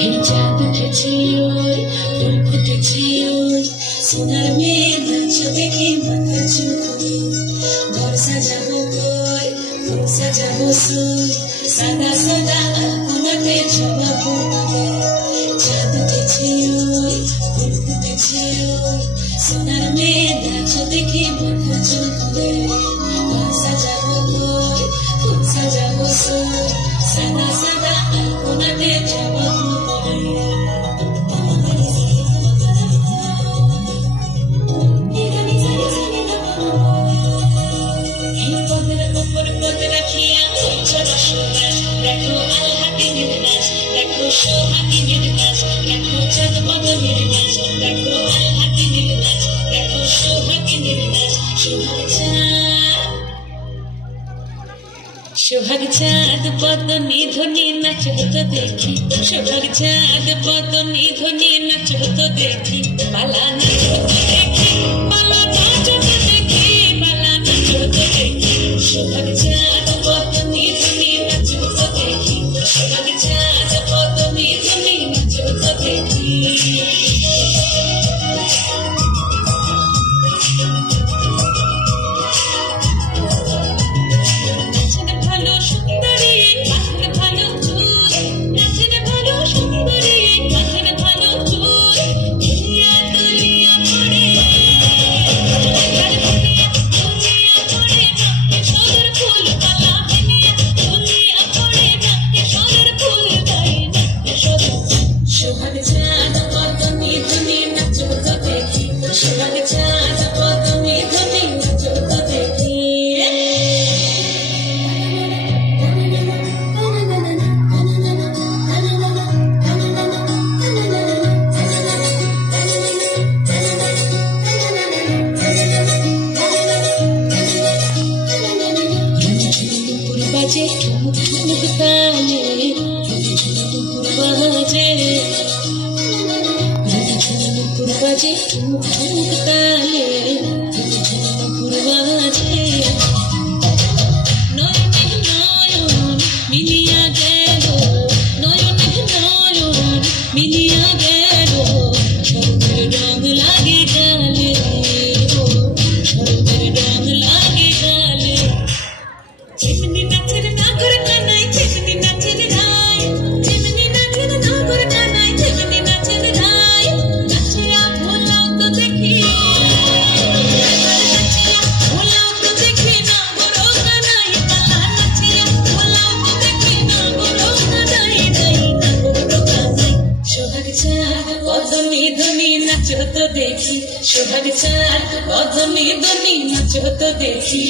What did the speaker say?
এই চাঁদ উঠেছে ওই ফুল ফুটেছে ওই সোনার মেয়ের নাচ দেখে মাথা চুকোই ঘর সাজাবো কই ফুল সাজাবো সই সাদা সাদা আলপনাতে জমাবো চাঁদ উঠেছে ওই ফুল ফুটেছে ওই সোনার মেয়ের নাচ দেখে মাথা চুকোই ঘর সাজাবো কই ফুল সাজাবো সই সাদা সাদা আলপনাতে জমাবো সোহাগ চাঁদ বদনী ধ্বনি নাচ হতো দেখি সোহাগ চাঁদ বদনী ধ্বনি নাচ হতো দেখি বালা নাচ হতো দেখি বালা নাচ হতো দেখি বালা নাচ হতো দেখি সোহাগ চাঁদ বদনী ধ্বনি নাচ হতো দেখি সোহাগ চাঁদ বদনী ধ্বনি নাচ হতো দেখি সোহাগ চাঁদ বদনী ধ্বনি নাচ হতো দেখি